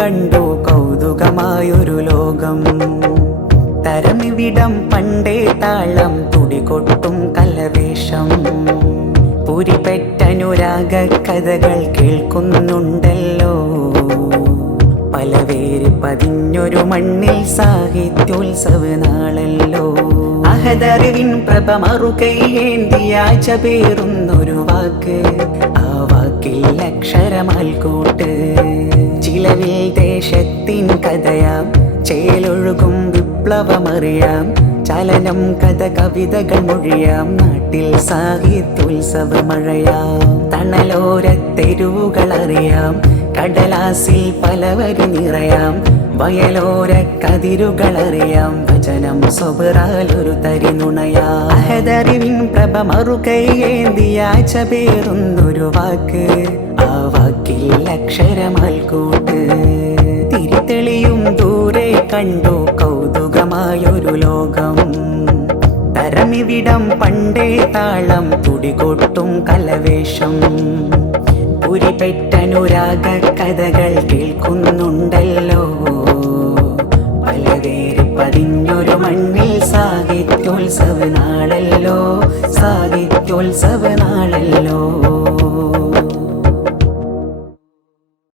കണ്ടു കൗതുകമായൊരു ലോകം. തരമിവിടം പണ്ടേ താളം തുടികൊട്ടും കലവേഷം. പുരിപെറ്റനുരാഗ കഥകൾ കേൾക്കുന്നുണ്ടല്ലോ. പലവേര് പതിഞ്ഞൊരു മണ്ണിൽ സാഹിത്യോത്സവ നാളല്ലോ. അഹദറിവിൻ പ്രഭ മറുകൈയേന്തിയാഴ്ച പേറുന്നൊരു വാക്ക്. ആ വാക്കിൽ അക്ഷരമാൽക്കൂട്ട്. ചിലവിൽ ദേശത്തിൻ കഥയാം, ചേലൊഴുകും വിപ്ലവമറിയാം. ചലനം കഥ കവിതകൾ മൊഴിയാം. നാട്ടിൽ സാഹിത്യോത്സവ മഴയാം. തണലോരത്തെരുവുകളറിയാം. കടലാസിൽ പലവരി നിറയാം. വയലോര കതിരുകളറിയാം. വചനം സ്വബറാലൊരു തരി നുണയാം. അഹദറിവിൻ പ്രഭ മറുകൈയേന്തിയാഴ്ച പേറുന്നൊരു വാക്ക്. ആ വാക്കിൽ അക്ഷരമാൽക്കൂട്ട്. തിരിതെളിയും ദൂരെ കണ്ടു കൗതുകമായൊരു ലോകം. തരമിവിടം പണ്ടേ താളം തുടികൊട്ടും കലവേഷം. പുരിപെറ്റനുരാഗ കഥകൾ കേൾക്കുന്നുണ്ടല്ലോ. പലവേര് പതിഞ്ഞൊരു മണ്ണിൽ സാഹിത്യോത്സവ നാളല്ലോ. സാഹിത്യോത്സവ നാളല്ലോ.